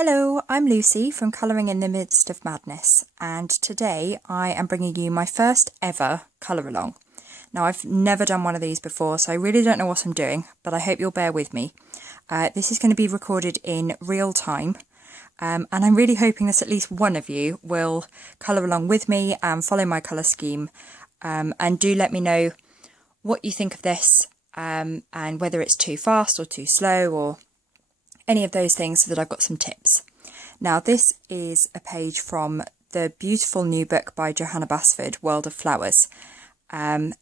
Hello, I'm Lucy from Colouring in the Midst of Madness, and today I am bringing you my first ever colour along. Now, I've never done one of these before, so I really don't know what I'm doing, but I hope you'll bear with me. This is going to be recorded in real time, and I'm really hoping that at least one of you will colour along with me and follow my colour scheme, and do let me know what you think of this, and whether it's too fast or too slow or any of those things, so that I've got some tips. Now, this is a page from the beautiful new book by Johanna Basford, World of Flowers, and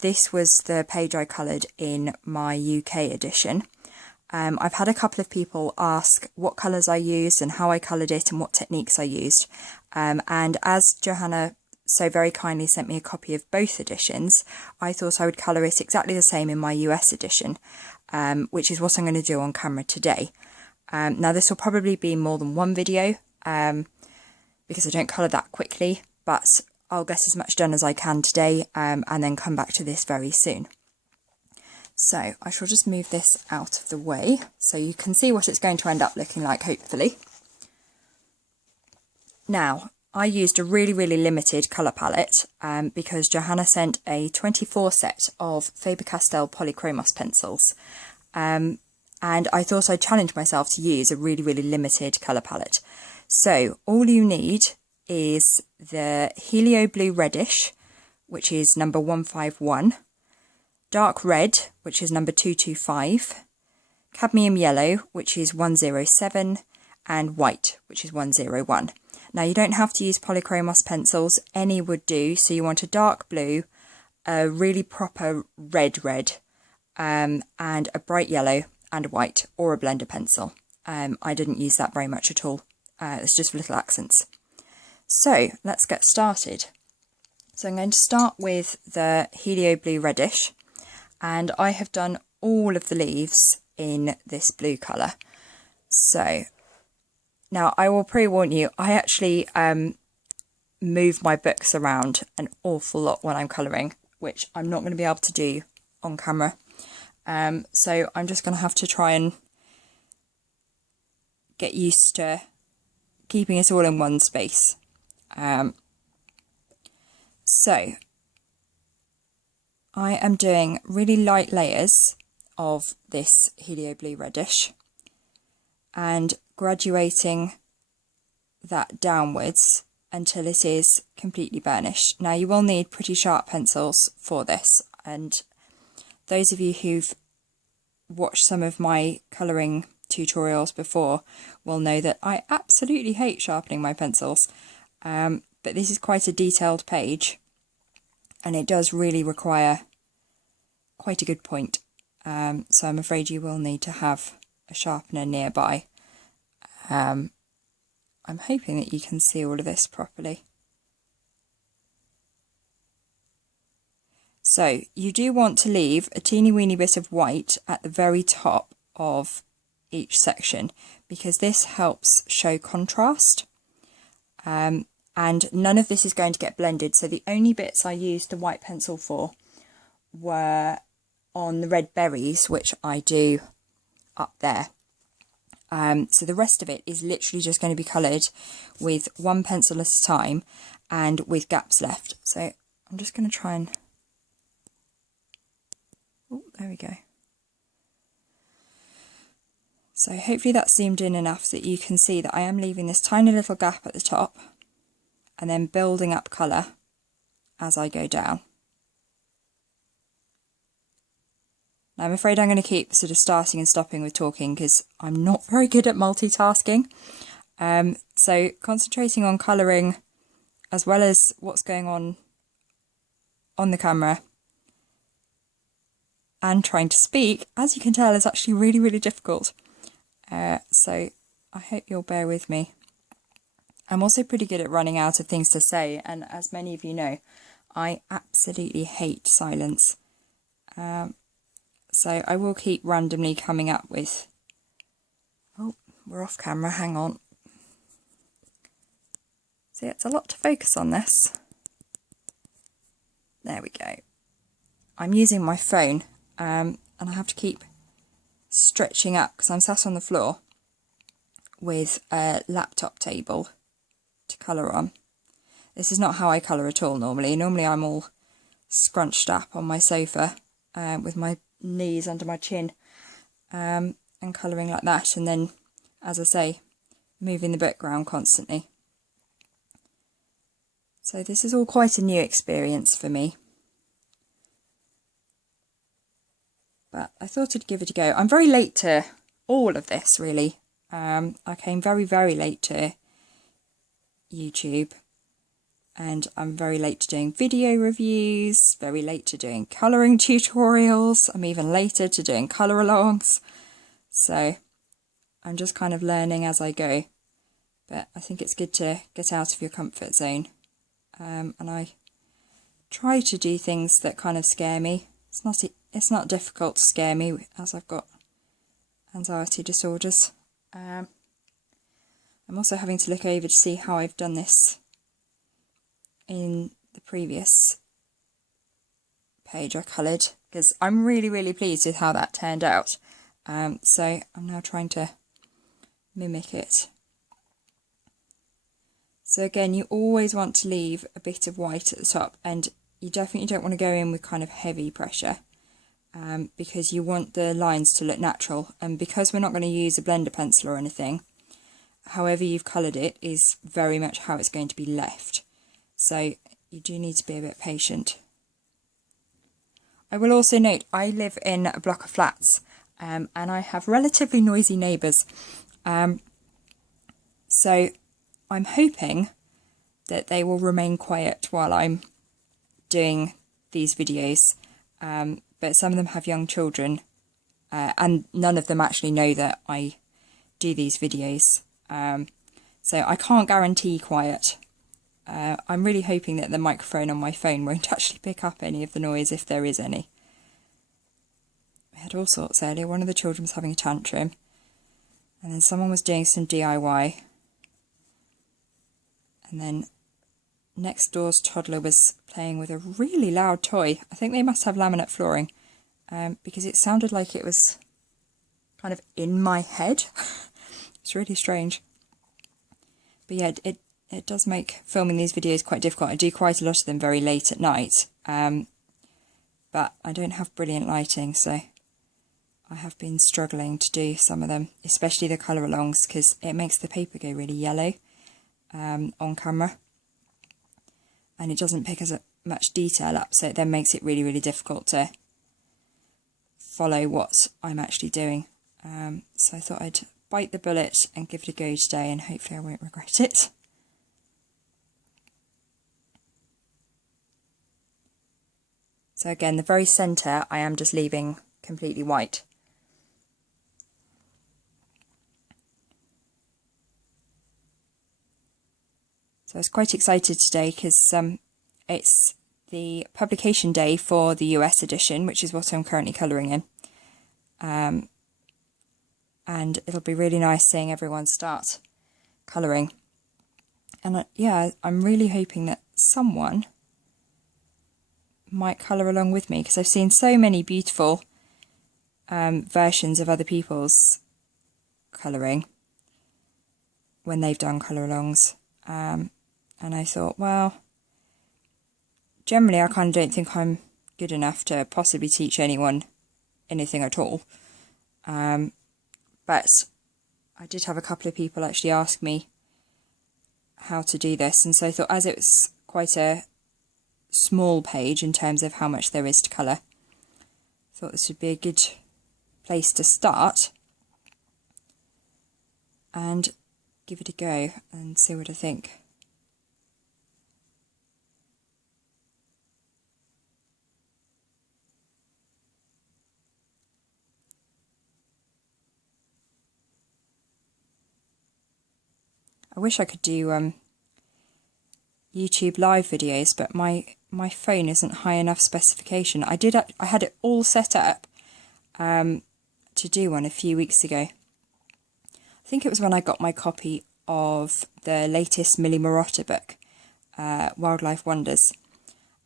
this was the page I coloured in my UK edition. I've had a couple of people ask what colours I used and how I coloured it and what techniques I used, and as Johanna so very kindly sent me a copy of both editions, I thought I would colour it exactly the same in my US edition, which is what I'm going to do on camera today. Now, this will probably be more than one video, because I don't colour that quickly, but I'll get as much done as I can today, and then come back to this very soon. So I shall just move this out of the way so you can see what it's going to end up looking like, hopefully. Now, I used a really limited colour palette, because Johanna sent a 24 set of Faber-Castell Polychromos pencils, and I thought I'd challenge myself to use a really limited colour palette. So all you need is the Helioblue-Reddish, which is number 151, dark red, which is number 225, cadmium yellow, which is 107, and white, which is 101. Now, you don't have to use Polychromos pencils, any would do. So you want a dark blue, a really proper red, and a bright yellow and a white, or a blender pencil. I didn't use that very much at all. It's just little accents. So let's get started. So I'm going to start with the Helioblue-Reddish, and I have done all of the leaves in this blue colour. So now, I will pre-warn you, I actually move my books around an awful lot when I'm colouring, which I'm not going to be able to do on camera. So I'm just going to have to try and get used to keeping it all in one space. So I am doing really light layers of this Helioblue-Reddish and graduating that downwards until it is completely burnished. Now, you will need pretty sharp pencils for this, and those of you who've watched some of my colouring tutorials before will know that I absolutely hate sharpening my pencils, but this is quite a detailed page, and it does really require quite a good point, so I'm afraid you will need to have a sharpener nearby. I'm hoping that you can see all of this properly. So you do want to leave a teeny weeny bit of white at the very top of each section, because this helps show contrast, and none of this is going to get blended. So the only bits I used the white pencil for were on the red berries, which I do up there. So the rest of it is literally just going to be coloured with one pencil at a time and with gaps left. So I'm just going to try and... Oh, there we go. So hopefully that's zoomed in enough that you can see that I am leaving this tiny little gap at the top and then building up colour as I go down. Now, I'm afraid I'm going to keep sort of starting and stopping with talking because I'm not very good at multitasking. So concentrating on colouring as well as what's going on the camera and trying to speak, as you can tell, is actually really difficult. So I hope you'll bear with me. I'm also pretty good at running out of things to say, and as many of you know, I absolutely hate silence. So I will keep randomly coming up with... Oh, we're off camera, hang on. See, it's a lot to focus on this. There we go. I'm using my phone, and I have to keep stretching up because I'm sat on the floor with a laptop table to colour on. This is not how I colour at all normally. Normally I'm all scrunched up on my sofa with my knees under my chin and colouring like that, and then, as I say, moving the book around constantly. So this is all quite a new experience for me. But I thought I'd give it a go. I'm very late to all of this, really. I came very, very late to YouTube. And I'm very late to doing video reviews, very late to doing colouring tutorials. I'm even later to doing colour-alongs. So I'm just kind of learning as I go. But I think it's good to get out of your comfort zone. And I try to do things that kind of scare me. It's not difficult to scare me, as I've got anxiety disorders. I'm also having to look over to see how I've done this in the previous page I coloured, because I'm really, really pleased with how that turned out. So I'm now trying to mimic it. So again, you always want to leave a bit of white at the top, and you definitely don't want to go in with kind of heavy pressure, because you want the lines to look natural. And because we're not going to use a blender pencil or anything, however you've coloured it is very much how it's going to be left. So you do need to be a bit patient. I will also note I live in a block of flats, and I have relatively noisy neighbours. So I'm hoping that they will remain quiet while I'm doing these videos. But some of them have young children, and none of them actually know that I do these videos. So I can't guarantee quiet. I'm really hoping that the microphone on my phone won't actually pick up any of the noise, if there is any. We had all sorts earlier. One of the children was having a tantrum, and then someone was doing some DIY, and then next door's toddler was playing with a really loud toy. I think they must have laminate flooring, because it sounded like it was kind of in my head. It's really strange. But yeah, it does make filming these videos quite difficult. I do quite a lot of them very late at night, but I don't have brilliant lighting, so I have been struggling to do some of them, especially the colour-alongs, because it makes the paper go really yellow on camera, and it doesn't pick as much detail up, so it then makes it really, really difficult to follow what I'm actually doing. So I thought I'd bite the bullet and give it a go today, and hopefully I won't regret it. So again, the very centre I am just leaving completely white. So I was quite excited today because it's the publication day for the US edition, which is what I'm currently colouring in. And it'll be really nice seeing everyone start colouring. And yeah, I'm really hoping that someone might colour along with me, because I've seen so many beautiful versions of other people's colouring when they've done colour-alongs. And I thought, well, generally I kind of don't think I'm good enough to possibly teach anyone anything at all. But I did have a couple of people actually ask me how to do this, and so I thought, as it was quite a small page in terms of how much there is to colour, I thought this would be a good place to start and give it a go and see what I think. I wish I could do YouTube live videos, but my phone isn't high enough specification. I had it all set up to do one a few weeks ago. I think it was when I got my copy of the latest Millie Marotta book, Wildlife Wonders.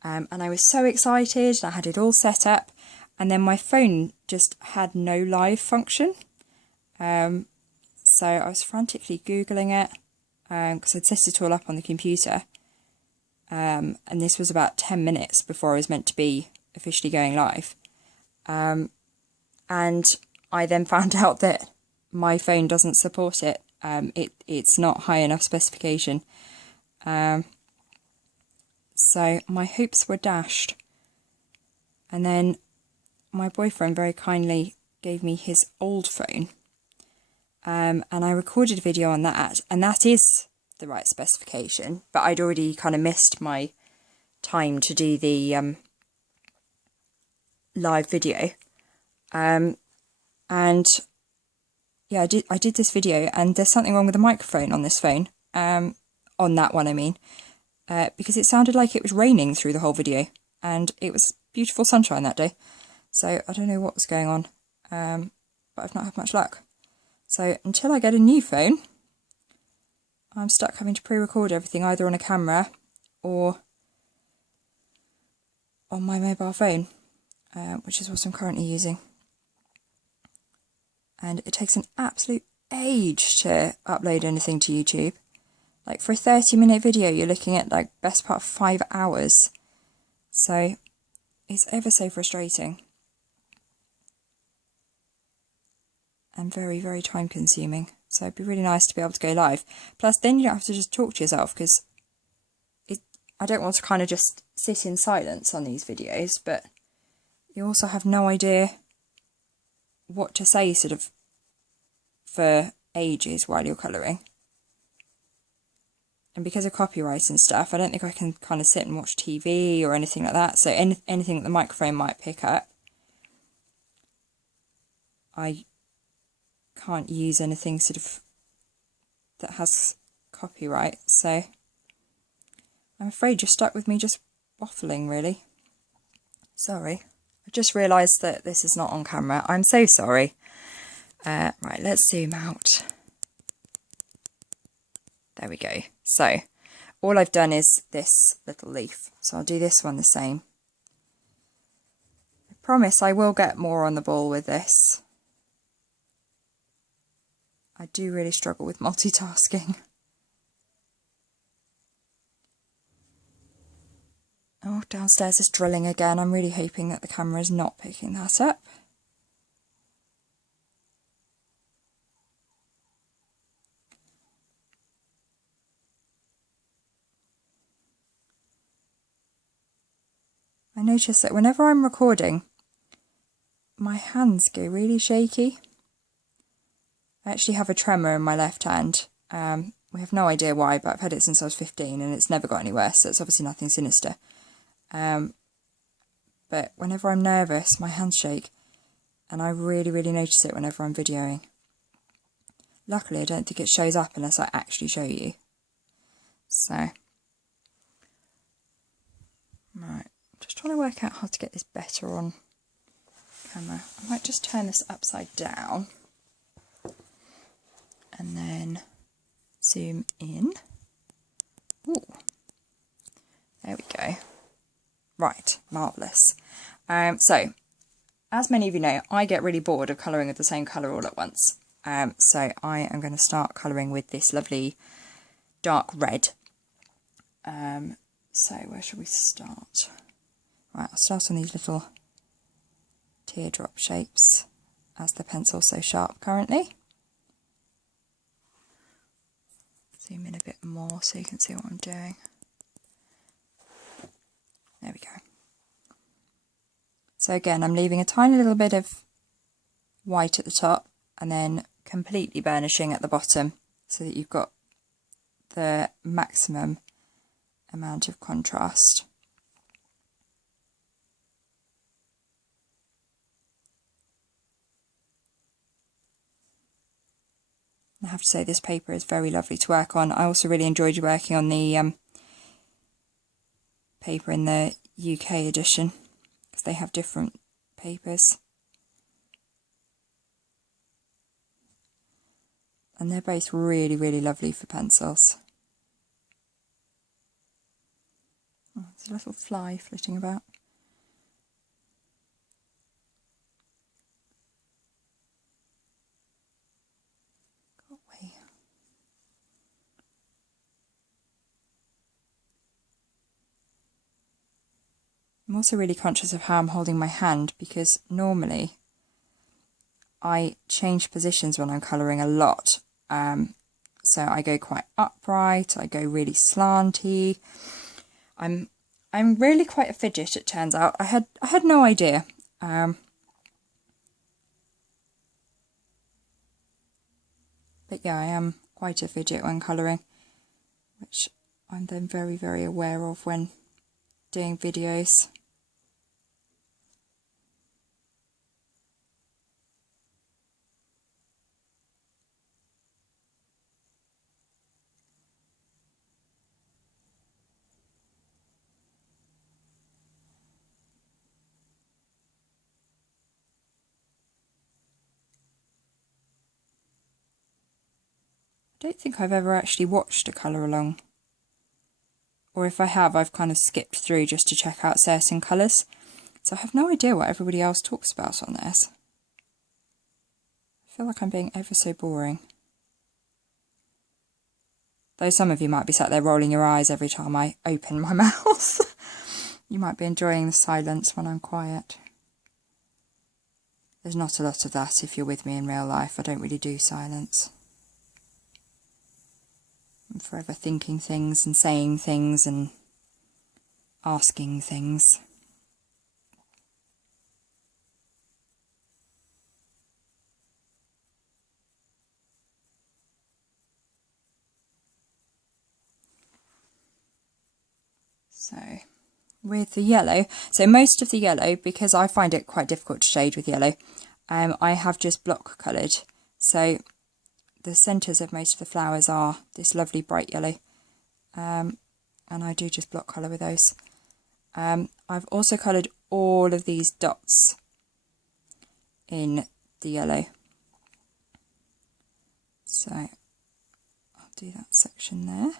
And I was so excited, I had it all set up, and then my phone just had no live function. So I was frantically Googling it because I'd set it all up on the computer. And this was about 10 minutes before I was meant to be officially going live. And I then found out that my phone doesn't support it. It's not high enough specification. So my hopes were dashed. And then my boyfriend very kindly gave me his old phone. And I recorded a video on that, and that is the right specification, but I'd already kind of missed my time to do the live video. And yeah, I did this video, and there's something wrong with the microphone on this phone, on that one I mean, because it sounded like it was raining through the whole video, and it was beautiful sunshine that day. So I don't know what was going on, but I've not had much luck. So until I get a new phone, I'm stuck having to pre-record everything either on a camera or on my mobile phone, which is what I'm currently using. And it takes an absolute age to upload anything to YouTube. Like for a 30-minute video, you're looking at like best part of 5 hours. So it's ever so frustrating. And very, very time consuming. So it'd be really nice to be able to go live. Plus then you don't have to just talk to yourself, because I don't want to kind of just sit in silence on these videos, but you also have no idea what to say sort of for ages while you're colouring. And because of copyright and stuff, I don't think I can kind of sit and watch TV or anything like that. So anything that the microphone might pick up, I can't use anything sort of that has copyright. So I'm afraid you're stuck with me just waffling, really. Sorry. I just realised that this is not on camera. I'm so sorry. Right, let's zoom out. There we go. So all I've done is this little leaf. So I'll do this one the same. I promise I will get more on the ball with this. I do really struggle with multitasking. Oh, downstairs is drilling again. I'm really hoping that the camera is not picking that up. I notice that whenever I'm recording, my hands go really shaky. I actually have a tremor in my left hand. We have no idea why, but I've had it since I was 15 and it's never got any worse, so it's obviously nothing sinister. But whenever I'm nervous, my hands shake, and I really, really notice it whenever I'm videoing. Luckily, I don't think it shows up unless I actually show you. So, right, just trying to work out how to get this better on camera. I might just turn this upside down and then zoom in. Ooh, there we go. Right, marvellous. So, as many of you know, I get really bored of colouring with the same colour all at once. So I am going to start colouring with this lovely dark red. So where should we start? Right, I'll start on these little teardrop shapes, as the pencil's so sharp currently. Zoom in a bit more so you can see what I'm doing. There we go. So again, I'm leaving a tiny little bit of white at the top and then completely burnishing at the bottom so that you've got the maximum amount of contrast. I have to say this paper is very lovely to work on. I also really enjoyed working on the paper in the UK edition, because they have different papers. And they're both really, really lovely for pencils. Oh, there's a little fly flitting about. I'm also really conscious of how I'm holding my hand, because normally I change positions when I'm colouring a lot. So I go quite upright, I go really slanty. I'm really quite a fidget, it turns out. I had no idea. But yeah, I am quite a fidget when colouring, which I'm then very, very aware of when doing videos. I don't think I've ever actually watched a colour along, or if I have, I've kind of skipped through just to check out certain colours, so I have no idea what everybody else talks about on theirs. I feel like I'm being ever so boring. Though some of you might be sat there rolling your eyes every time I open my mouth. You might be enjoying the silence when I'm quiet. There's not a lot of that if you're with me in real life. I don't really do silence. I'm forever thinking things and saying things and asking things. So with the yellow, so most of the yellow, because I find it quite difficult to shade with yellow, I have just block coloured. So the centres of most of the flowers are this lovely bright yellow, and I do just block colour with those. I've also coloured all of these dots in the yellow, so I'll do that section there.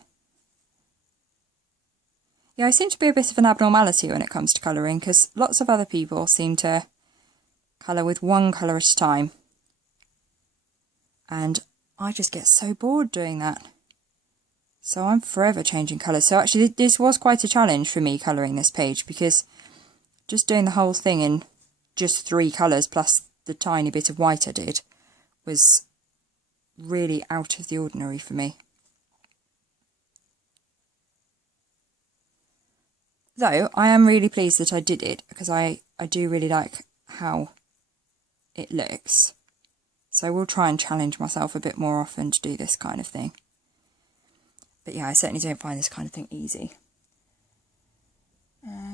Yeah, I seem to be a bit of an abnormality when it comes to colouring, because lots of other people seem to colour with one colour at a time, and I just get so bored doing that. So I'm forever changing colours. So actually this was quite a challenge for me colouring this page, because just doing the whole thing in just 3 colours plus the tiny bit of white I did was really out of the ordinary for me. Though I am really pleased that I did it, because I do really like how it looks. So I will try and challenge myself a bit more often to do this kind of thing. But yeah, I certainly don't find this kind of thing easy.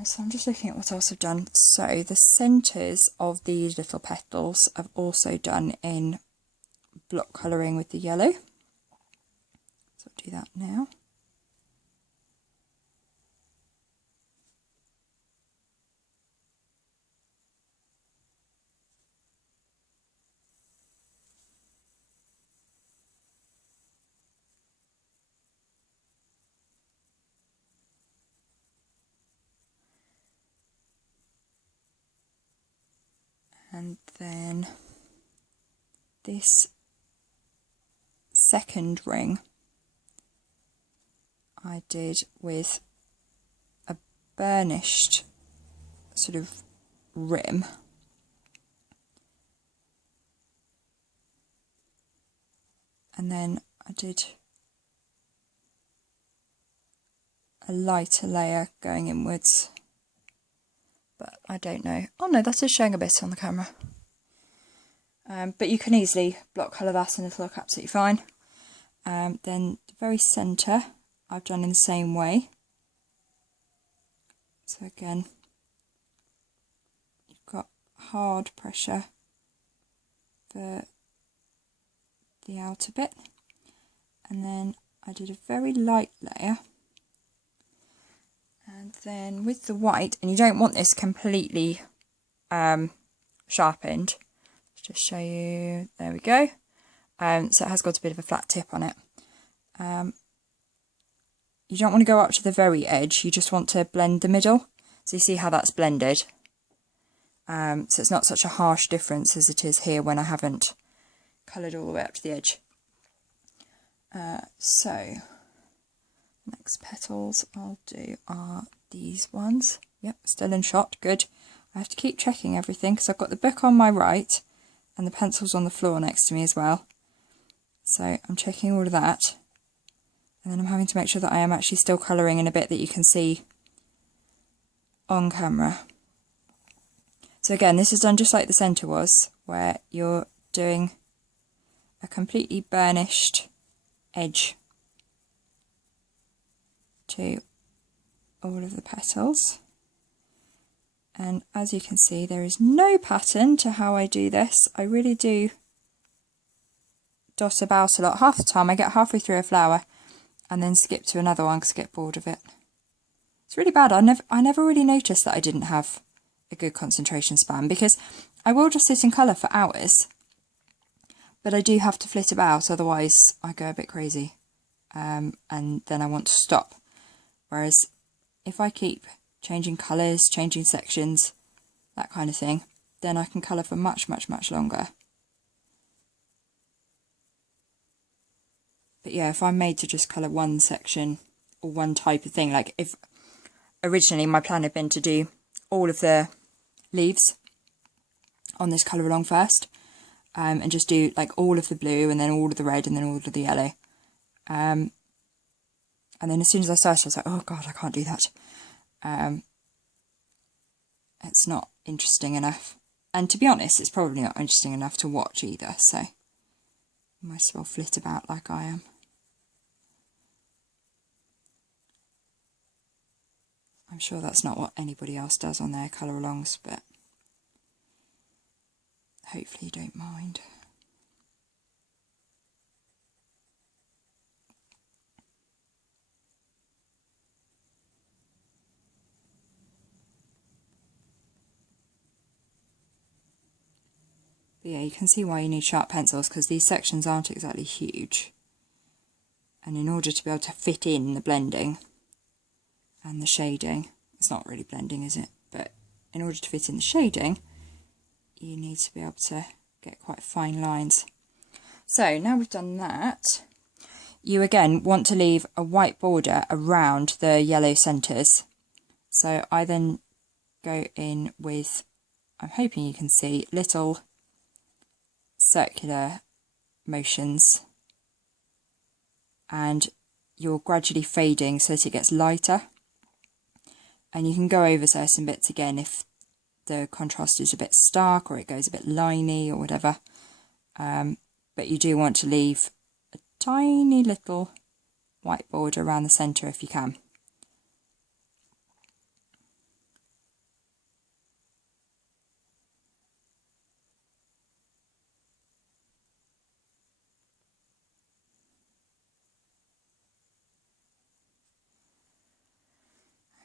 So I'm just looking at what else I've done. So the centres of these little petals I've also done in block colouring with the yellow. So I'll do that now. And then this second ring I did with a burnished sort of rim. And then I did a lighter layer going inwards. But I don't know. Oh no, that is showing a bit on the camera. But you can easily block colour that and it'll look absolutely fine. Then the very centre I've done in the same way. So again, you've got hard pressure for the outer bit. And then I did a very light layer. And then with the white, and you don't want this completely sharpened. Let's just show you, there we go. So it has got a bit of a flat tip on it. You don't want to go up to the very edge, you just want to blend the middle. So you see how that's blended. So it's not such a harsh difference as it is here when I haven't coloured all the way up to the edge. So next petals I'll do are these ones. Yep, still in shot, good. I have to keep checking everything because I've got the book on my right and the pencils on the floor next to me as well. So I'm checking all of that. And then I'm having to make sure that I am actually still colouring in a bit that you can see on camera. So again, this is done just like the centre was, where you're doing a completely burnished edge to all of the petals. And as you can see, there is no pattern to how I do this. I really do dot about a lot. Half the time I get halfway through a flower and then skip to another one because I get bored of it. It's really bad. I never really noticed that I didn't have a good concentration span, because I will just sit in colour for hours, but I do have to flit about, otherwise I go a bit crazy, and then I want to stop. Whereas if I keep changing colours, changing sections, that kind of thing, then I can colour for much, much, much longer. But yeah, if I'm made to just colour one section or one type of thing, like if originally my plan had been to do all of the leaves on this colour along first, and just do like all of the blue and then all of the red and then all of the yellow. And then as soon as I started, I was like, oh God, I can't do that. It's not interesting enough. And to be honest, it's probably not interesting enough to watch either, so might as well flit about like I am. I'm sure that's not what anybody else does on their colour alongs, but hopefully you don't mind. But yeah, you can see why you need sharp pencils, because these sections aren't exactly huge. And in order to be able to fit in the blending and the shading, it's not really blending, is it? But in order to fit in the shading, you need to be able to get quite fine lines. So now we've done that, you again want to leave a white border around the yellow centres. So I then go in with, I'm hoping you can see, little circular motions, and you're gradually fading so that it gets lighter. And you can go over certain bits again if the contrast is a bit stark or it goes a bit liney or whatever, but you do want to leave a tiny little white border around the centre if you can.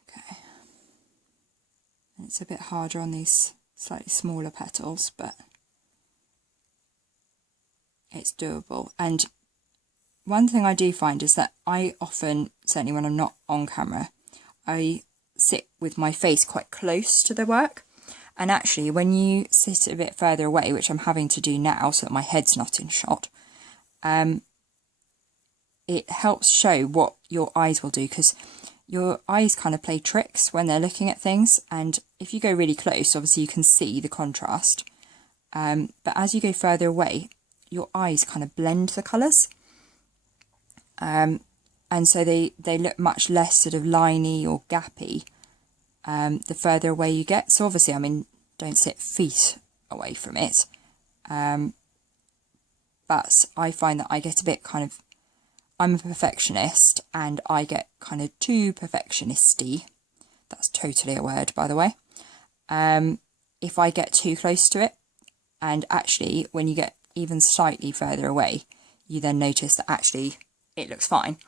Okay, and it's a bit harder on these slightly smaller petals, but it's doable. And one thing I do find is that I often, certainly when I'm not on camera, I sit with my face quite close to the work. And actually when you sit a bit further away, which I'm having to do now so that my head's not in shot, it helps show what your eyes will do, because your eyes kind of play tricks when they're looking at things. And if you go really close, obviously you can see the contrast, but as you go further away, your eyes kind of blend the colours, and so they look much less sort of liney or gappy the further away you get. So obviously, I mean, don't sit feet away from it, but I find that I get a bit kind of, I'm a perfectionist and I get kind of too perfectionisty. That's totally a word, by the way. If I get too close to it, and actually when you get even slightly further away, you then notice that actually it looks fine.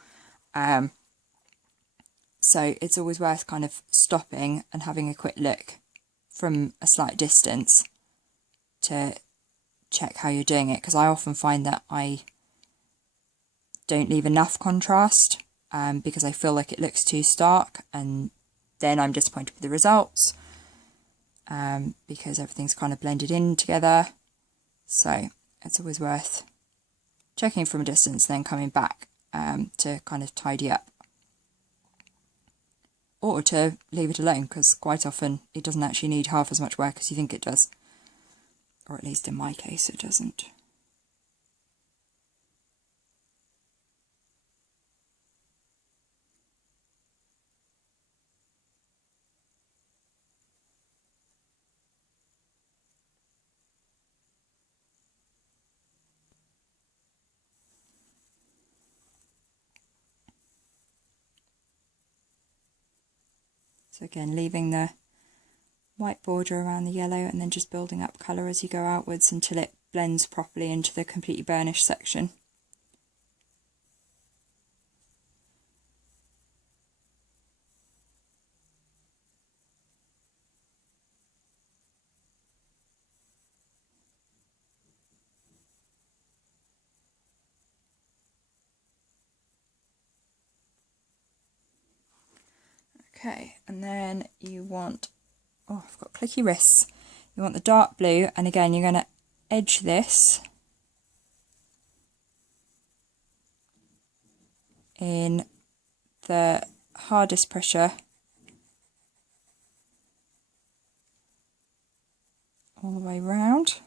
So it's always worth kind of stopping and having a quick look from a slight distance to check how you're doing it, because I often find that I don't leave enough contrast because I feel like it looks too stark, and then I'm disappointed with the results because everything's kind of blended in together. So it's always worth checking from a distance, then coming back to kind of tidy up. or to leave it alone, because quite often it doesn't actually need half as much work as you think it does. Or at least in my case it doesn't. So again, leaving the white border around the yellow and then just building up colour as you go outwards until it blends properly into the completely burnished section. Okay, and then you want, oh, I've got clicky wrists. You want the dark blue, and again you're going to edge this in the hardest pressure all the way round.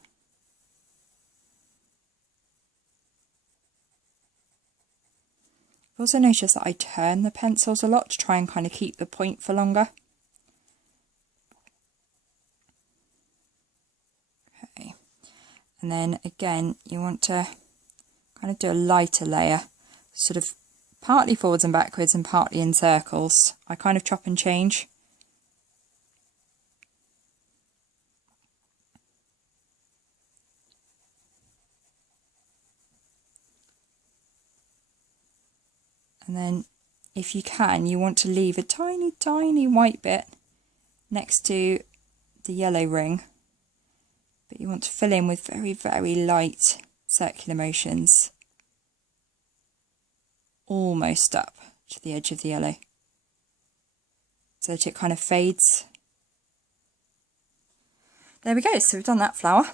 I've also noticed that I turn the pencils a lot to try and kind of keep the point for longer. Okay, and then again you want to kind of do a lighter layer, sort of partly forwards and backwards and partly in circles. I kind of chop and change. And then if you can, you want to leave a tiny, tiny white bit next to the yellow ring, but you want to fill in with very, very light circular motions, almost up to the edge of the yellow, so that it kind of fades. There we go, so we've done that flower.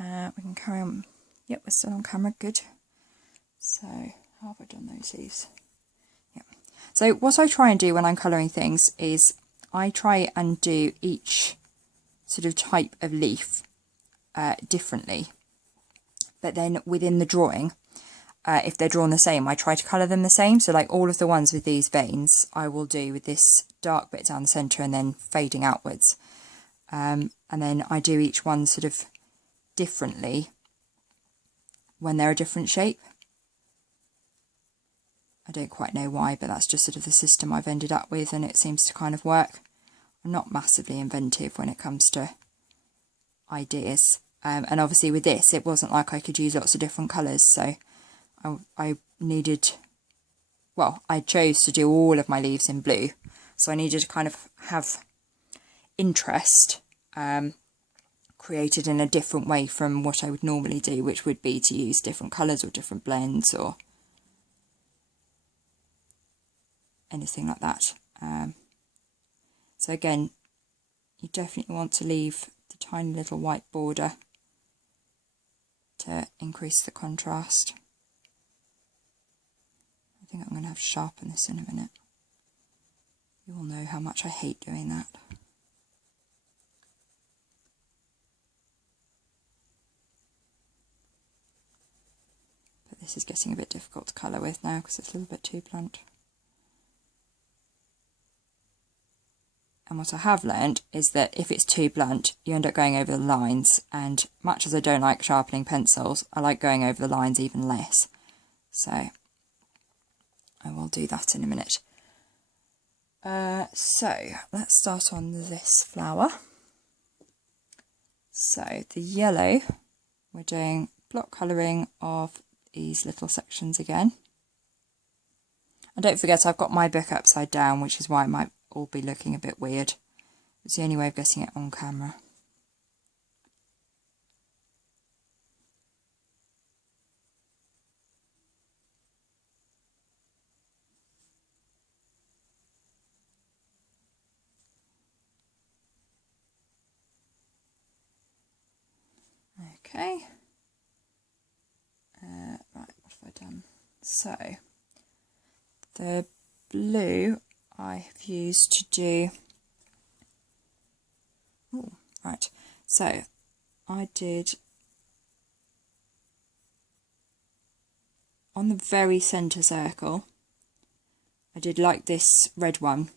We can carry on. Yep, we're still on camera, good. So, how have I done those leaves? Yep. So what I try and do when I'm colouring things is I try and do each sort of type of leaf differently. But then within the drawing, if they're drawn the same, I try to colour them the same. So like all of the ones with these veins, I will do with this dark bit down the centre and then fading outwards. And then I do each one sort of differently when they're a different shape. I don't quite know why, but that's just sort of the system I've ended up with, and it seems to kind of work. I'm not massively inventive when it comes to ideas. And obviously with this, it wasn't like I could use lots of different colours, so I needed, well, I chose to do all of my leaves in blue, so I needed to kind of have interest created in a different way from what I would normally do, which would be to use different colours or different blends or anything like that. So again, you definitely want to leave the tiny little white border to increase the contrast. I think I'm going to have to sharpen this in a minute. You all know how much I hate doing that. But this is getting a bit difficult to colour with now because it's a little bit too blunt. And what I have learned is that if it's too blunt, you end up going over the lines, and much as I don't like sharpening pencils, I like going over the lines even less. So I will do that in a minute. So let's start on this flower. So the yellow, we're doing block colouring of these little sections again. And don't forget, I've got my book upside down, which is why it might all be looking a bit weird. It's the only way of getting it on camera. Okay. Right, what have I done? So the blue, I've used to do... Ooh, right, so I did on the very centre circle, I did like this red one,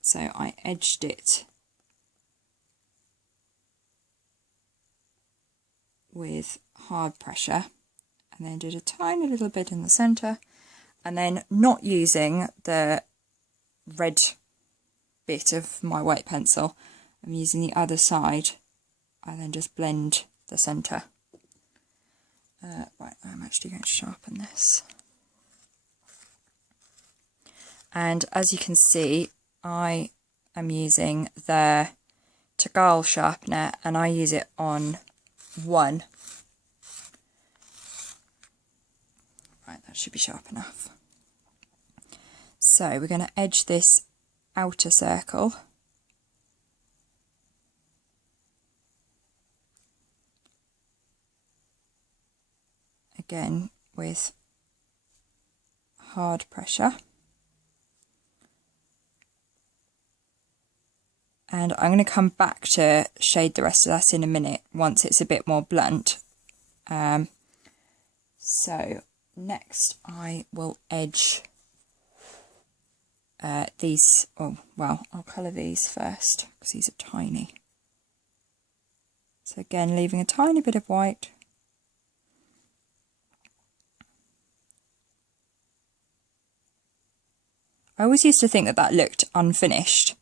so I edged it with hard pressure and then did a tiny little bit in the centre, and then not using the red bit of my white pencil, I'm using the other side and then just blend the centre. Right, I'm actually going to sharpen this. And as you can see, I am using the Tagal sharpener, and I use it on 1. Right, that should be sharp enough. So we're going to edge this outer circle. Again with hard pressure. And I'm going to come back to shade the rest of that in a minute once it's a bit more blunt. So next I will edge these, oh well, I'll colour these first because these are tiny. So again, leaving a tiny bit of white. I always used to think that that looked unfinished,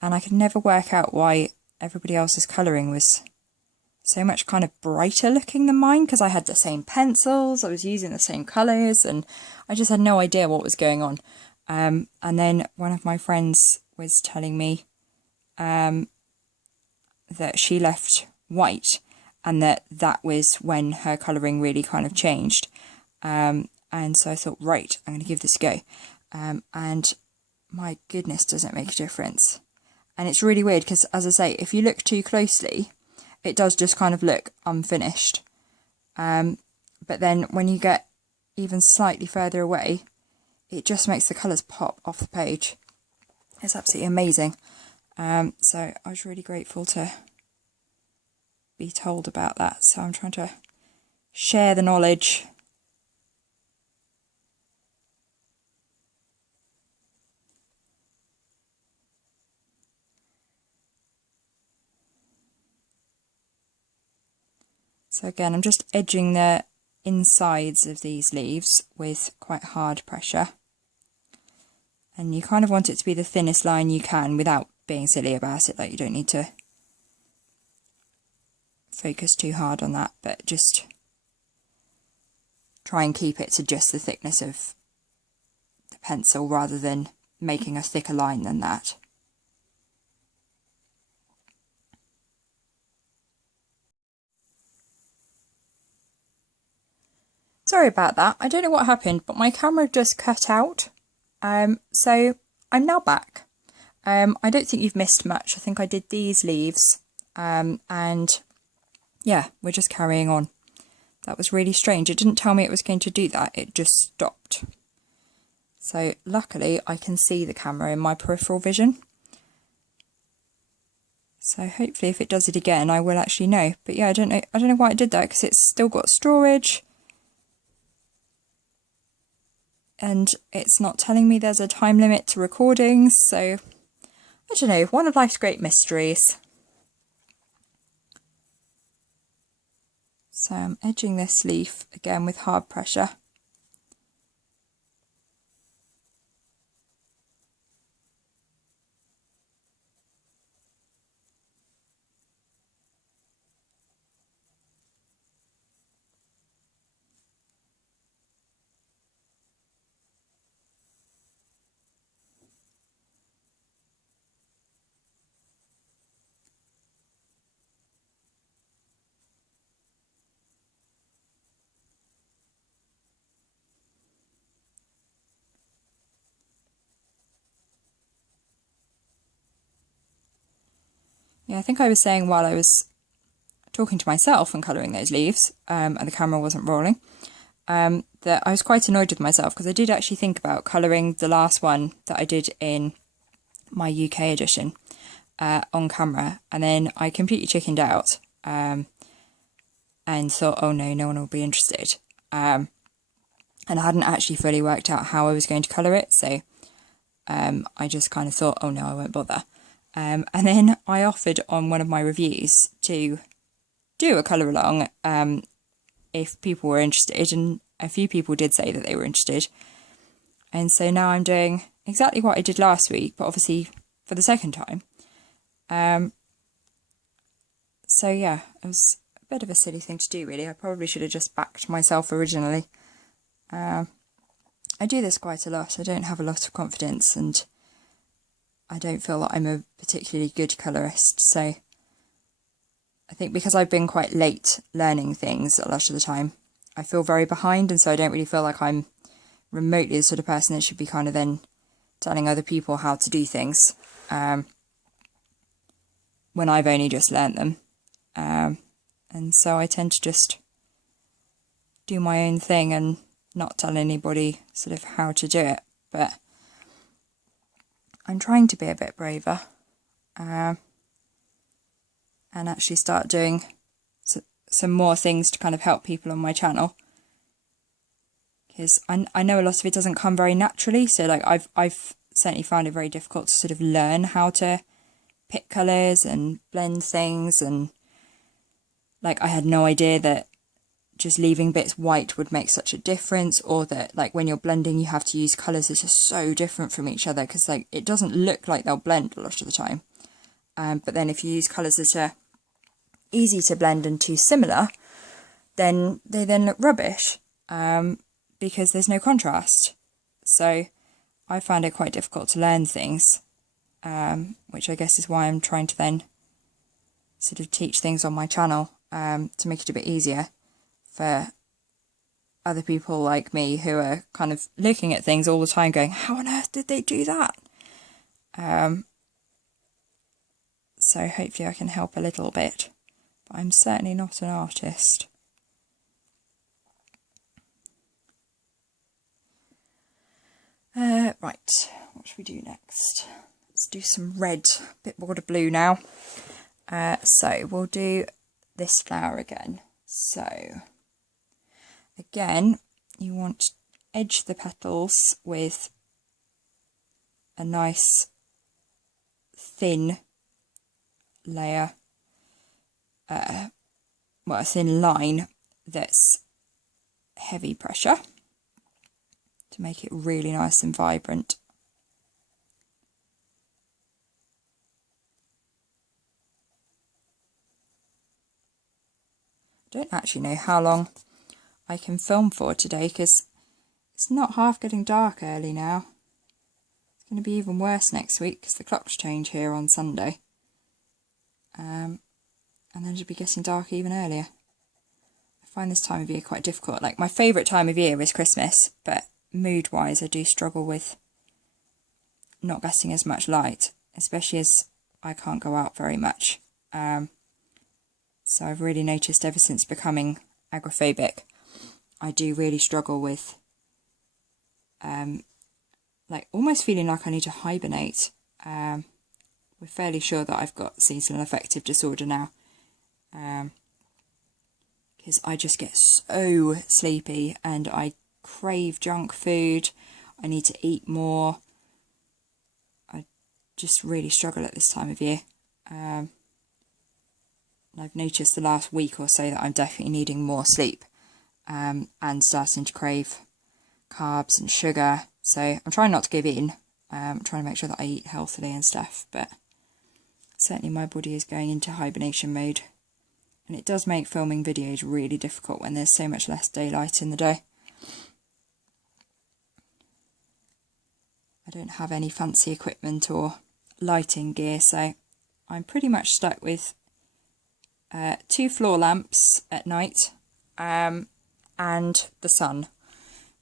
and I could never work out why everybody else's colouring was so much kind of brighter looking than mine, because I had the same pencils, I was using the same colours, and I just had no idea what was going on. And then one of my friends was telling me that she left white, and that was when her colouring really kind of changed. And so I thought, right, I'm going to give this a go. And my goodness, does it make a difference. And it's really weird because, as I say, if you look too closely, it does just kind of look unfinished. But then when you get even slightly further away, it just makes the colours pop off the page. It's absolutely amazing. So I was really grateful to be told about that. So I'm trying to share the knowledge. So again, I'm just edging the insides of these leaves with quite hard pressure. And you kind of want it to be the thinnest line you can without being silly about it. Like, you don't need to focus too hard on that, but just try and keep it to just the thickness of the pencil rather than making a thicker line than that. Sorry about that, I don't know what happened, but my camera just cut out. So I'm now back. I don't think you've missed much. I think I did these leaves, and yeah, we're just carrying on. That was really strange. It didn't tell me it was going to do that, it just stopped. So luckily I can see the camera in my peripheral vision. So hopefully if it does it again, I will actually know. But yeah, I don't know why it did that, because it's still got storage. And it's not telling me there's a time limit to recordings, so I don't know, one of life's great mysteries. So I'm edging this leaf again with hard pressure. Yeah, I think I was saying while I was talking to myself and colouring those leaves, and the camera wasn't rolling, that I was quite annoyed with myself, because I did actually think about colouring the last one that I did in my UK edition on camera, and then I completely chickened out and thought, oh no, no one will be interested. And I hadn't actually fully worked out how I was going to colour it, so I just kind of thought, oh no, I won't bother. And then I offered on one of my reviews to do a colour along if people were interested, and a few people did say that they were interested. And so now I'm doing exactly what I did last week, but obviously for the second time. So yeah, it was a bit of a silly thing to do, really. I probably should have just backed myself originally. I do this quite a lot. I don't have a lot of confidence, and I don't feel that I'm a particularly good colourist. So I think because I've been quite late learning things a lot of the time, I feel very behind, and so I don't really feel like I'm remotely the sort of person that should be kind of then telling other people how to do things when I've only just learnt them. And so I tend to just do my own thing and not tell anybody sort of how to do it. But I'm trying to be a bit braver and actually start doing some more things to kind of help people on my channel, because I know a lot of it doesn't come very naturally. So like I've certainly found it very difficult to sort of learn how to pick colours and blend things, and like I had no idea that just leaving bits white would make such a difference, or that like when you're blending you have to use colours that are so different from each other, because like it doesn't look like they'll blend a lot of the time. But then if you use colours that are easy to blend and too similar, then they then look rubbish because there's no contrast. So I find it quite difficult to learn things, which I guess is why I'm trying to then sort of teach things on my channel to make it a bit easier for other people like me who are kind of looking at things all the time going, how on earth did they do that? So hopefully I can help a little bit, but I'm certainly not an artist. Right, what should we do next? Let's do some red, a bit bored of blue now. So we'll do this flower again. So again, you want to edge the petals with a nice thin layer, a thin line that's heavy pressure to make it really nice and vibrant. I don't actually know how long I can film for today, because it's not half getting dark early now. It's going to be even worse next week because the clocks change here on Sunday. And then it'll be getting dark even earlier. I find this time of year quite difficult. Like, my favourite time of year is Christmas, but mood-wise I do struggle with not getting as much light, especially as I can't go out very much. So I've really noticed ever since becoming agoraphobic, I do really struggle with like almost feeling like I need to hibernate. We're fairly sure that I've got seasonal affective disorder now, because I just get so sleepy and I crave junk food. I need to eat more. I just really struggle at this time of year. I've noticed the last week or so that I'm definitely needing more sleep and starting to crave carbs and sugar. So I'm trying not to give in. I'm trying to make sure that I eat healthily and stuff, but certainly my body is going into hibernation mode, and it does make filming videos really difficult when there's so much less daylight in the day. I don't have any fancy equipment or lighting gear, so I'm pretty much stuck with 2 floor lamps at night and the sun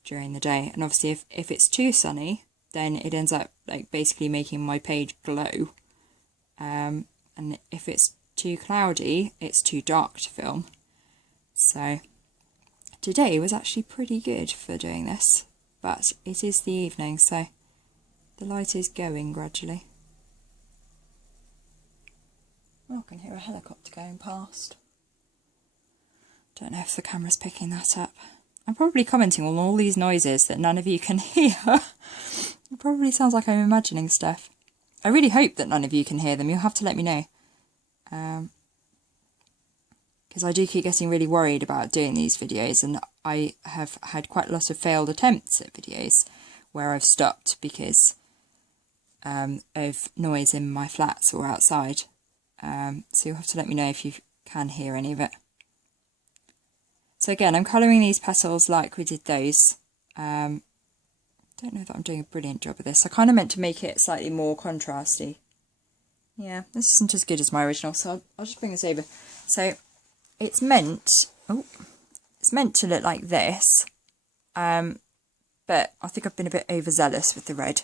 during the day. And obviously if it's too sunny, then it ends up like basically making my page glow. And if it's too cloudy, it's too dark to film. So today was actually pretty good for doing this, but it is the evening, so the light is going gradually. Oh, I can hear a helicopter going past. Don't know if the camera's picking that up. I'm probably commenting on all these noises that none of you can hear. It probably sounds like I'm imagining stuff. I really hope that none of you can hear them. You'll have to let me know. Because I do keep getting really worried about doing these videos, and I have had quite a lot of failed attempts at videos where I've stopped because of noise in my flats or outside. So you'll have to let me know if you can hear any of it. So again, I'm colouring these petals like we did those. Don't know that I'm doing a brilliant job of this. I kind of meant to make it slightly more contrasty. Yeah, this isn't as good as my original, so I'll just bring this over. So it's meant to look like this, but I think I've been a bit overzealous with the red.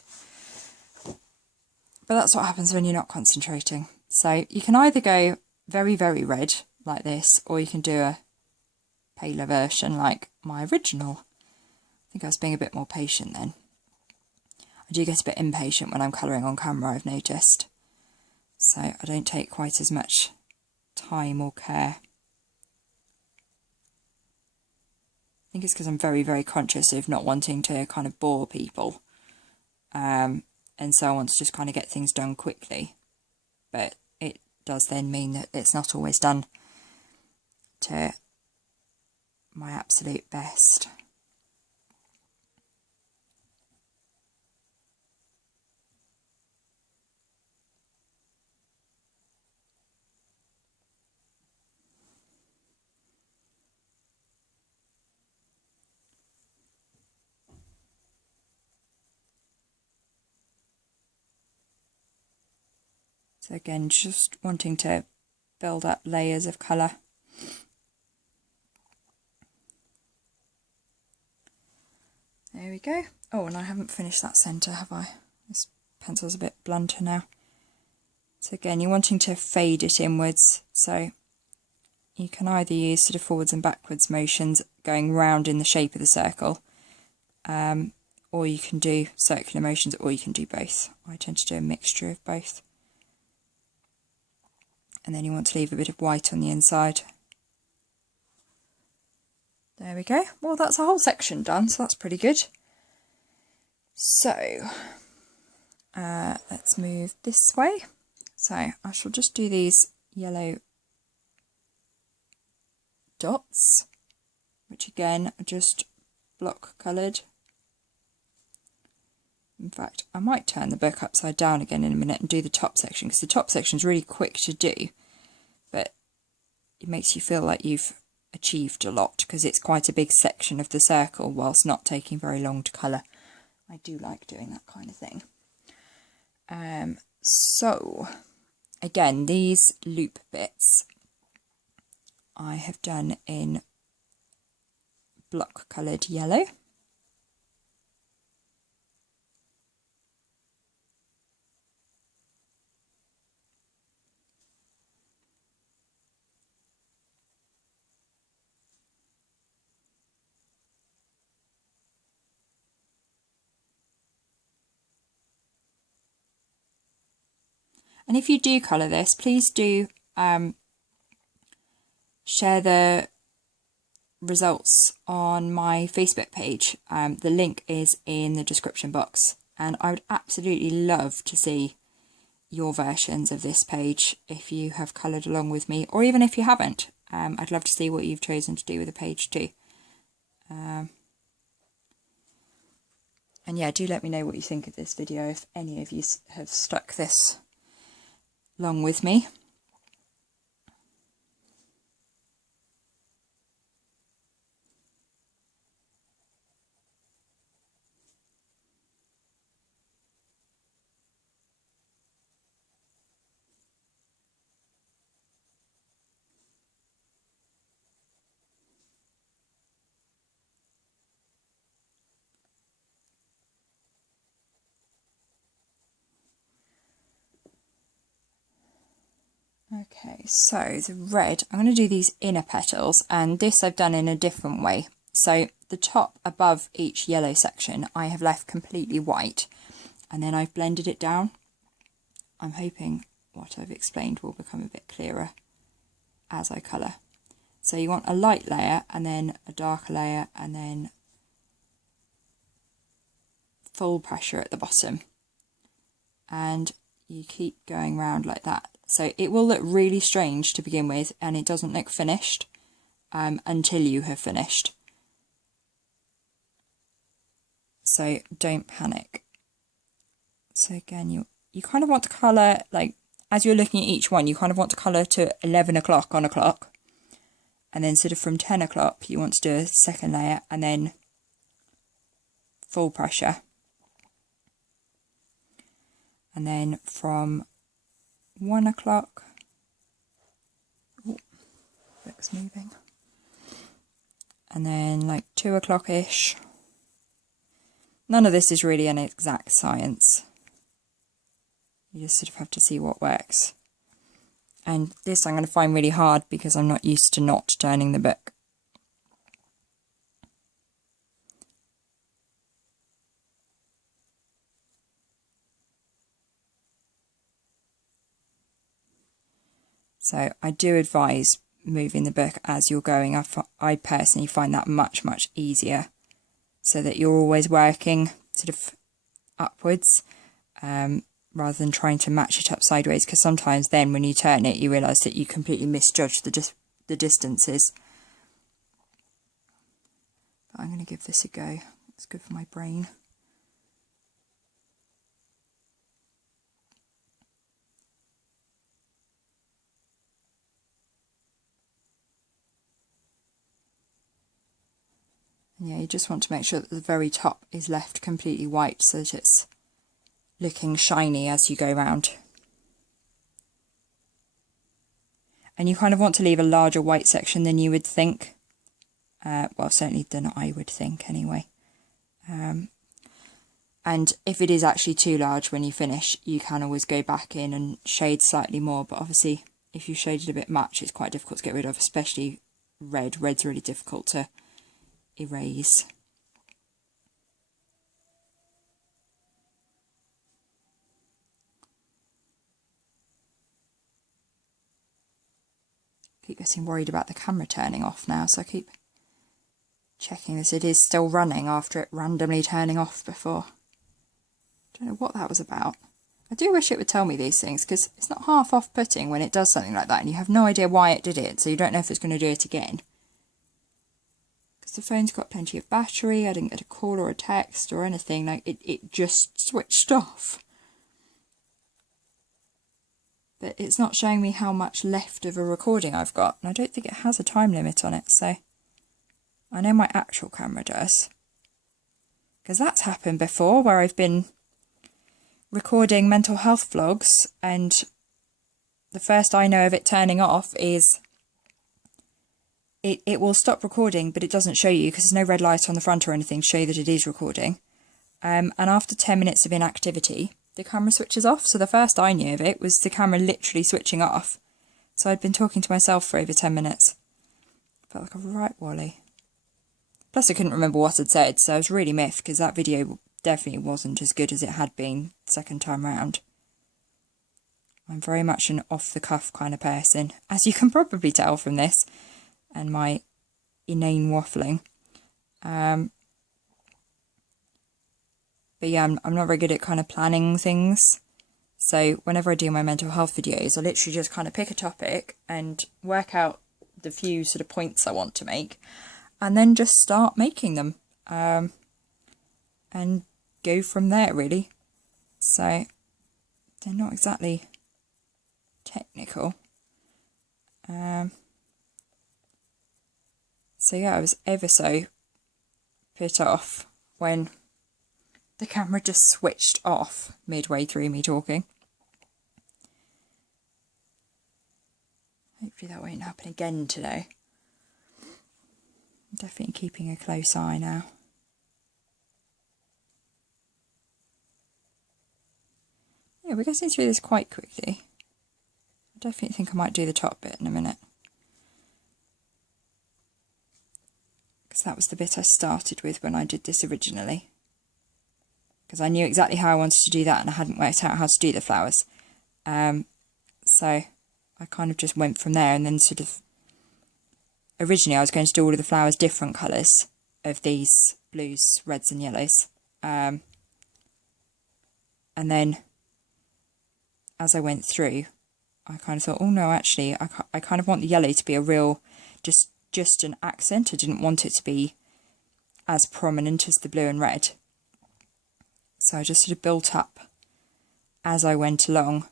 But that's what happens when you're not concentrating. So you can either go very, very red like this, or you can do a paler version like my original. I think I was being a bit more patient then. I do get a bit impatient when I'm colouring on camera, I've noticed. So I don't take quite as much time or care. I think it's because I'm very, very conscious of not wanting to kind of bore people. And so I want to just kind of get things done quickly. But it does then mean that it's not always done to my absolute best. So again, just wanting to build up layers of colour. There we go. Oh, and I haven't finished that centre, have I? This pencil's a bit blunter now. So again, you're wanting to fade it inwards. So you can either use sort of forwards and backwards motions going round in the shape of the circle, or you can do circular motions, or you can do both. I tend to do a mixture of both. And then you want to leave a bit of white on the inside. There we go. Well, that's a whole section done, so that's pretty good. So, let's move this way. So, I shall just do these yellow dots, which again are just block coloured. In fact, I might turn the book upside down again in a minute and do the top section, because the top section is really quick to do, but it makes you feel like you've achieved a lot, because it's quite a big section of the circle whilst not taking very long to colour. I do like doing that kind of thing. So, again, these loop bits I have done in block coloured yellow. And if you do colour this, please do share the results on my Facebook page. The link is in the description box, and I would absolutely love to see your versions of this page if you have coloured along with me, or even if you haven't. I'd love to see what you've chosen to do with the page too. And yeah, do let me know what you think of this video if any of you have stuck this along with me. Okay, so the red, I'm going to do these inner petals, and this I've done in a different way. So the top above each yellow section I have left completely white, and then I've blended it down. I'm hoping what I've explained will become a bit clearer as I colour. So you want a light layer and then a darker layer and then full pressure at the bottom. And you keep going round like that. So it will look really strange to begin with, and it doesn't look finished until you have finished. So don't panic. So again, you kind of want to colour, like, as you're looking at each one, you kind of want to colour to 11 o'clock on a clock. And then sort of from 10 o'clock, you want to do a second layer and then full pressure. And then from 1 o'clock, looks moving. And then like 2 o'clock-ish. None of this is really an exact science. You just sort of have to see what works. And this I'm going to find really hard because I'm not used to not turning the book. So I do advise moving the book as you're going. I personally find that much, much easier, so that you're always working sort of upwards rather than trying to match it up sideways, because sometimes then when you turn it you realise that you completely misjudge the distances. But I'm going to give this a go. It's good for my brain. And yeah, you just want to make sure that the very top is left completely white so that it's looking shiny as you go round. And you kind of want to leave a larger white section than you would think. Well, certainly than I would think anyway. And if it is actually too large when you finish, you can always go back in and shade slightly more. But obviously, if you shaded a bit much, it's quite difficult to get rid of, especially red. Red's really difficult to erase. Keep getting worried about the camera turning off now, so I keep checking this. It is still running after it randomly turning off before. Don't know what that was about. I do wish it would tell me these things, because it's not half off-putting when it does something like that and you have no idea why it did it, so you don't know if it's going to do it again. Because the phone's got plenty of battery, I didn't get a call or a text or anything, like it just switched off. But it's not showing me how much left of a recording I've got, and I don't think it has a time limit on it, so I know my actual camera does. Because that's happened before, where I've been recording mental health vlogs, and the first I know of it turning off is it will stop recording, but it doesn't show you because there's no red light on the front or anything to show you that it is recording. And after 10 minutes of inactivity, the camera switches off. So the first I knew of it was the camera literally switching off. So I'd been talking to myself for over 10 minutes. Felt like a right wally. Plus I couldn't remember what I'd said, so I was really miffed because that video definitely wasn't as good as it had been second time round. I'm very much an off-the-cuff kind of person, as you can probably tell from this and my inane waffling. But yeah, I'm not very good at kind of planning things. So whenever I do my mental health videos, I literally just kind of pick a topic and work out the few sort of points I want to make, and then just start making them. And go from there, really. So they're not exactly technical. So yeah, I was ever so put off when the camera just switched off midway through me talking. Hopefully that won't happen again today. I'm definitely keeping a close eye now. Yeah, we're getting through this quite quickly. I definitely think I might do the top bit in a minute. Because that was the bit I started with when I did this originally. Because I knew exactly how I wanted to do that and I hadn't worked out how to do the flowers. And So I kind of just went from there, and then sort of originally I was going to do all of the flowers different colours of these blues, reds and yellows. And then as I went through, I kind of thought, oh no, actually I kind of want the yellow to be a real, just an accent. I didn't want it to be as prominent as the blue and red. So I just sort of built up as I went along,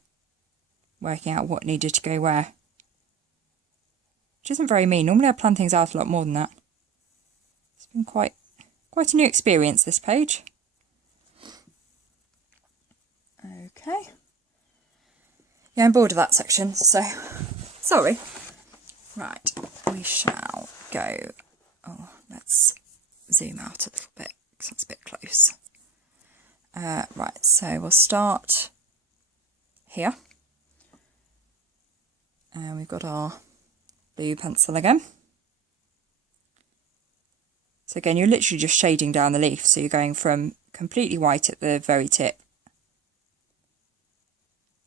working out what needed to go where. Which isn't very mean. Normally I plan things out a lot more than that. It's been quite a new experience, this page. Okay. Yeah, I'm bored of that section, so sorry. Right, we shall go. Oh, let's zoom out a little bit because that's a bit close. Right, so we'll start here. And we've got our blue pencil again. So again, you're literally just shading down the leaf. So you're going from completely white at the very tip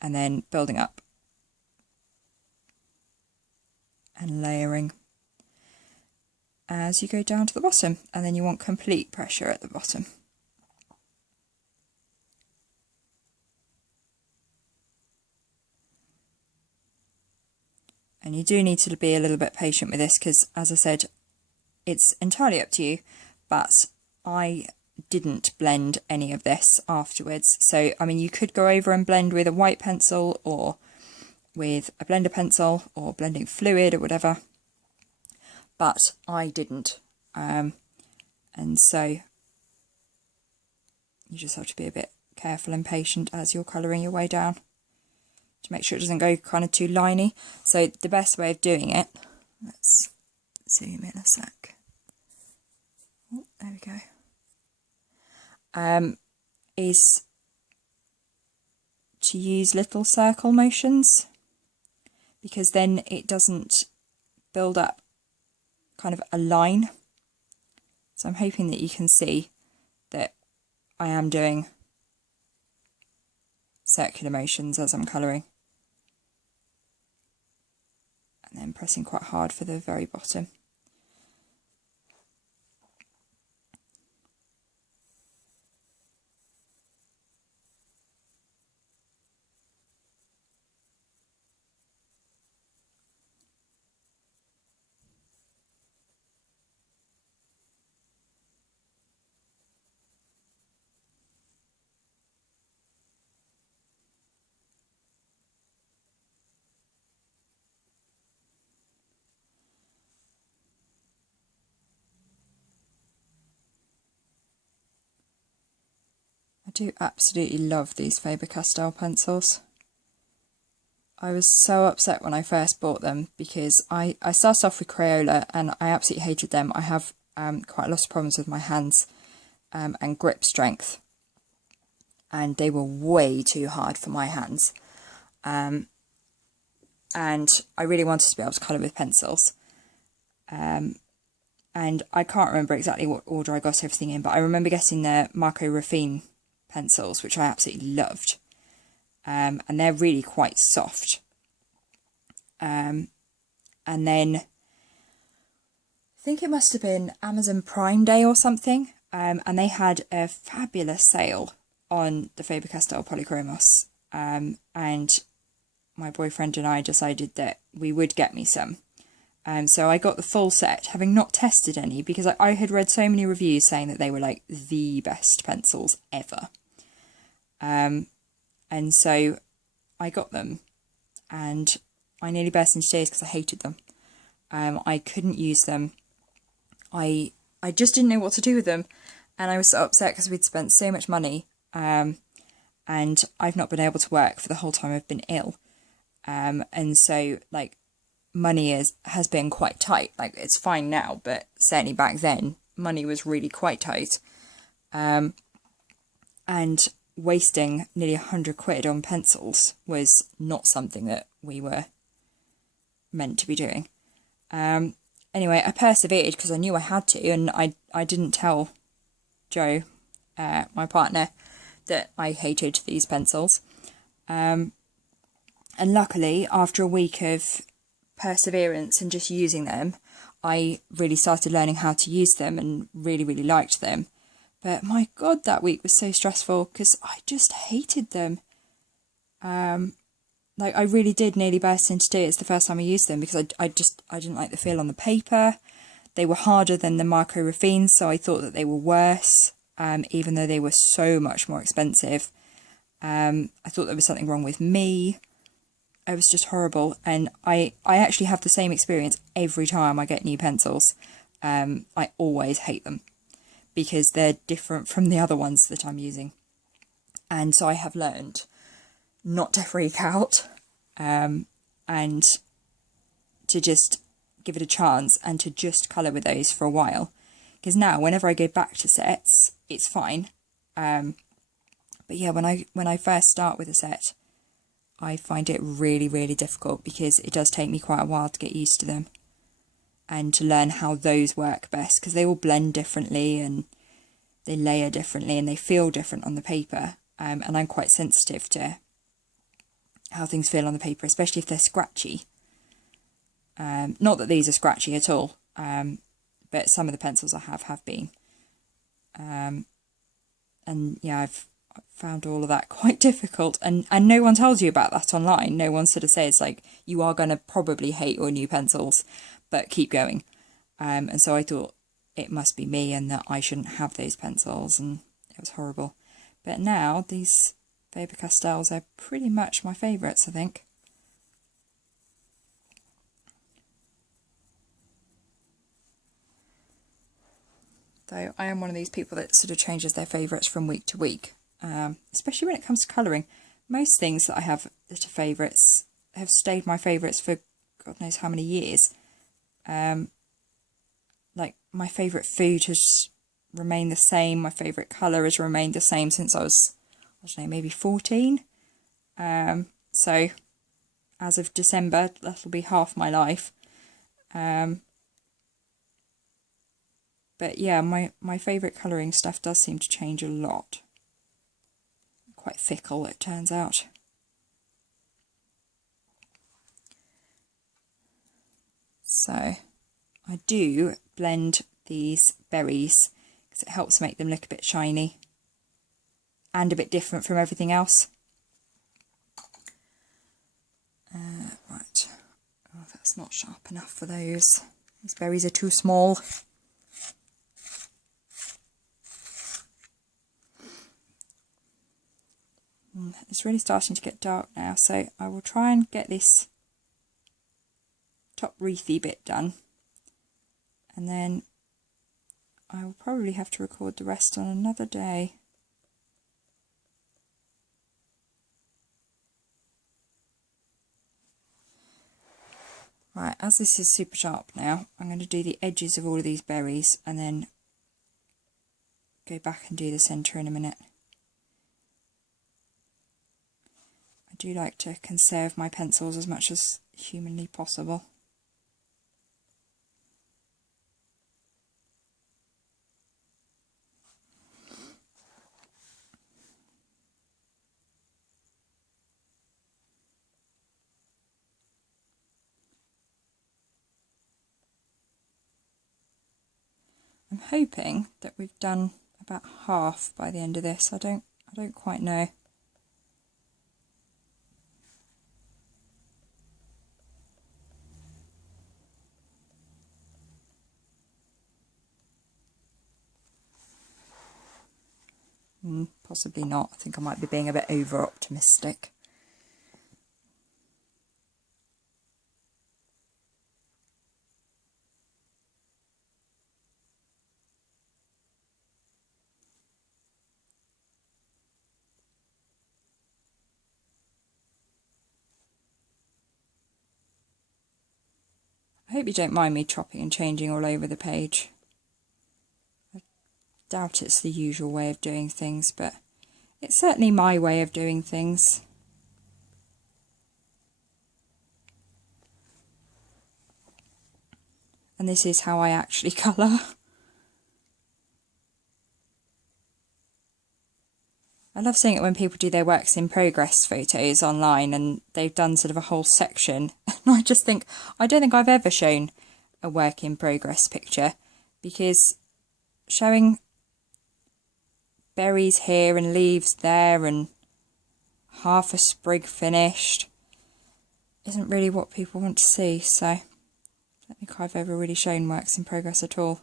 and then building up and layering as you go down to the bottom, and then you want complete pressure at the bottom. And you do need to be a little bit patient with this because, as I said, it's entirely up to you, but I didn't blend any of this afterwards. So, I mean, you could go over and blend with a white pencil or with a blender pencil or blending fluid or whatever, but I didn't. And so you just have to be a bit careful and patient as you're colouring your way down to make sure it doesn't go kind of too liney. So the best way of doing it, let's zoom in a sec. Oh, there we go. Is to use little circle motions, because then it doesn't build up kind of a line. So I'm hoping that you can see that I am doing circular motions as I'm colouring. And then pressing quite hard for the very bottom. I do absolutely love these Faber-Castell pencils. I was so upset when I first bought them because I started off with Crayola and I absolutely hated them. I have quite a lot of problems with my hands and grip strength, and they were way too hard for my hands. And I really wanted to be able to colour with pencils. And I can't remember exactly what order I got everything in, but I remember getting the Marco Raffine pencils, which I absolutely loved. And they're really quite soft. And then I think it must have been Amazon Prime Day or something, and they had a fabulous sale on the Faber-Castell Polychromos, and my boyfriend and I decided that we would get me some. So I got the full set, having not tested any, because I had read so many reviews saying that they were like the best pencils ever. And so I got them, and I nearly burst into tears because I hated them. I couldn't use them. I just didn't know what to do with them, and I was so upset because we'd spent so much money, and I've not been able to work for the whole time I've been ill. And so, like, money has been quite tight. Like, it's fine now, but certainly back then, money was really quite tight. And wasting nearly £100 on pencils was not something that we were meant to be doing. Anyway, I persevered because I knew I had to, and I didn't tell Joe, my partner, that I hated these pencils. And luckily, after a week of perseverance and just using them, I really started learning how to use them and really, really liked them. But my God, that week was so stressful because I just hated them. Like I really did nearly burst into tears the first time I used them because I didn't like the feel on the paper. They were harder than the Micro Raffines, so I thought that they were worse, even though they were so much more expensive. I thought there was something wrong with me. It was just horrible, and I actually have the same experience every time I get new pencils. I always hate them because they're different from the other ones that I'm using. And so I have learned not to freak out, and to just give it a chance and to just colour with those for a while. Because now, whenever I go back to sets, it's fine. But yeah, when I first start with a set, I find it really, really difficult because it does take me quite a while to get used to them and to learn how those work best, because they all blend differently and they layer differently and they feel different on the paper. And I'm quite sensitive to how things feel on the paper, especially if they're scratchy. Not that these are scratchy at all, but some of the pencils I have been. And yeah, I've found all of that quite difficult, and no one tells you about that online. No one sort of says, like, you are going to probably hate your new pencils, but keep going. And so I thought it must be me and that I shouldn't have those pencils, and it was horrible. But now these Faber-Castells are pretty much my favourites, I think. Though I am one of these people that sort of changes their favourites from week to week, especially when it comes to colouring. Most things that I have that are favourites have stayed my favourites for God knows how many years. Like my favourite food has remained the same, my favourite colour has remained the same since I was, I don't know, maybe 14. So as of December, that'll be half my life. But yeah, my favourite colouring stuff does seem to change a lot. Quite fickle, it turns out. So I do blend these berries because it helps make them look a bit shiny and a bit different from everything else. Right, oh, that's not sharp enough for those. These berries are too small. It's really starting to get dark now, so I will try and get this top wreathy bit done, and then I will probably have to record the rest on another day. Right, as this is super sharp now, I'm going to do the edges of all of these berries and then go back and do the centre in a minute. I do like to conserve my pencils as much as humanly possible. I'm hoping that we've done about half by the end of this. I don't quite know. Possibly not. I think I might be being a bit over optimistic. I hope you don't mind me chopping and changing all over the page. I doubt it's the usual way of doing things, but it's certainly my way of doing things. And this is how I actually colour. I love seeing it when people do their works in progress photos online and they've done sort of a whole section. And I just think, I don't think I've ever shown a work in progress picture, because showing berries here and leaves there and half a sprig finished isn't really what people want to see. So I don't think I've ever really shown works in progress at all.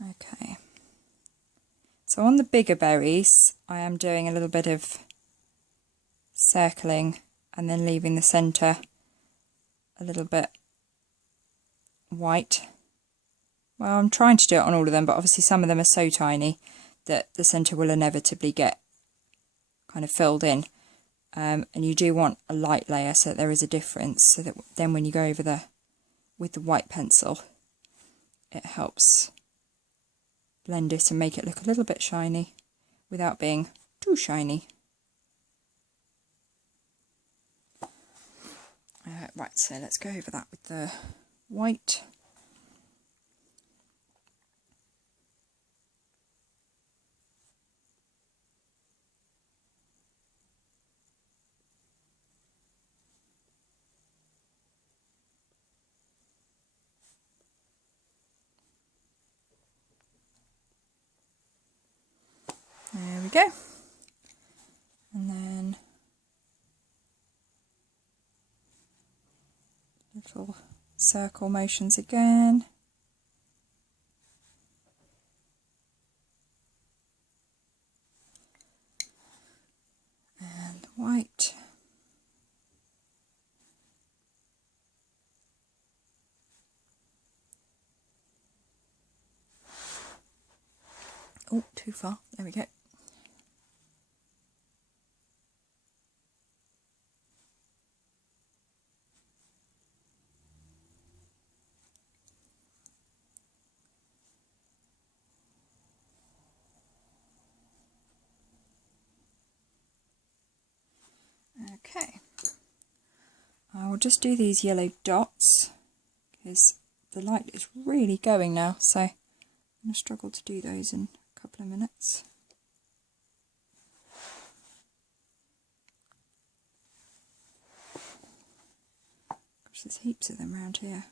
Okay, so on the bigger berries I am doing a little bit of circling and then leaving the centre a little bit white. Well, I'm trying to do it on all of them, but obviously some of them are so tiny that the centre will inevitably get kind of filled in. And you do want a light layer so that there is a difference, so that then when you go over with the white pencil, it helps blend it and make it look a little bit shiny without being too shiny. Right, so let's go over that with the white. There we go. And then little circle motions again. And white. Oh, too far. There we go. Okay, I will just do these yellow dots because the light is really going now, so I'm going to struggle to do those in a couple of minutes. Gosh, there's heaps of them around here.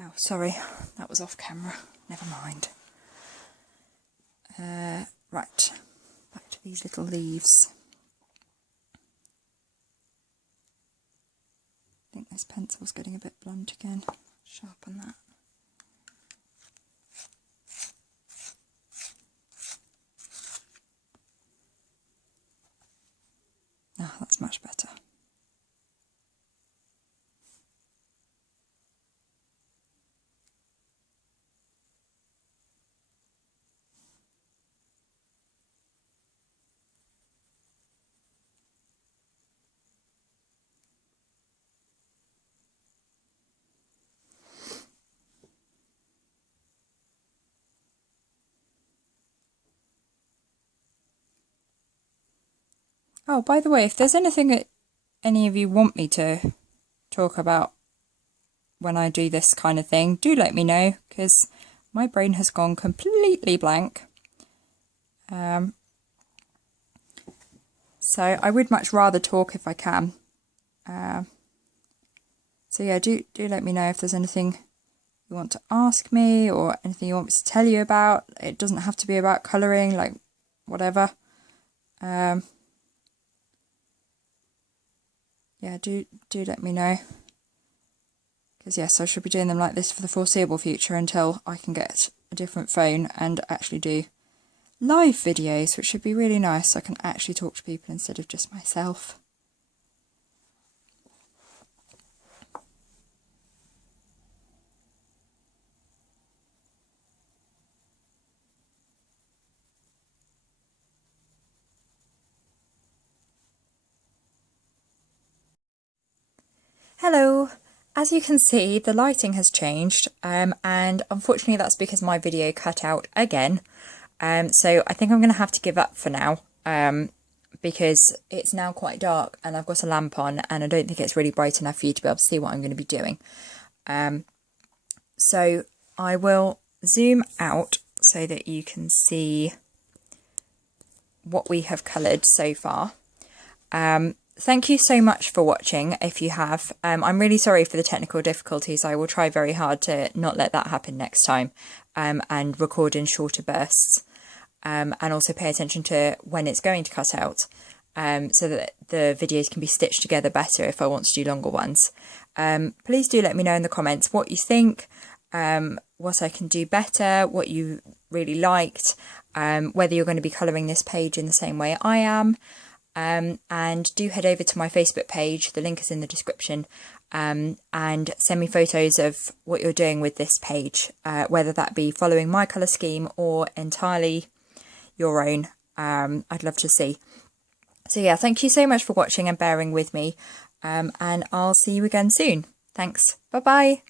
Oh, sorry, that was off camera. Never mind. Right, back to these little leaves. I think this pencil's getting a bit blunt again. Sharpen that. Ah, that's much better. Oh, by the way, if there's anything that any of you want me to talk about when I do this kind of thing, do let me know, because my brain has gone completely blank. So I would much rather talk if I can. So yeah, do let me know if there's anything you want to ask me or anything you want me to tell you about. It doesn't have to be about colouring, like whatever. Yeah, do let me know, because yes, I should be doing them like this for the foreseeable future until I can get a different phone and actually do live videos, which should be really nice, so I can actually talk to people instead of just myself. Hello! As you can see, the lighting has changed, and unfortunately that's because my video cut out again. So I think I'm going to have to give up for now, because it's now quite dark and I've got a lamp on and I don't think it's really bright enough for you to be able to see what I'm going to be doing. So I will zoom out so that you can see what we have coloured so far. Thank you so much for watching if you have. I'm really sorry for the technical difficulties. I will try very hard to not let that happen next time, and record in shorter bursts, and also pay attention to when it's going to cut out, so that the videos can be stitched together better if I want to do longer ones. Please do let me know in the comments what you think, what I can do better, what you really liked, whether you're going to be colouring this page in the same way I am. And do head over to my Facebook page, the link is in the description, and send me photos of what you're doing with this page, whether that be following my colour scheme or entirely your own. I'd love to see. So yeah, thank you so much for watching and bearing with me, and I'll see you again soon. Thanks, bye bye.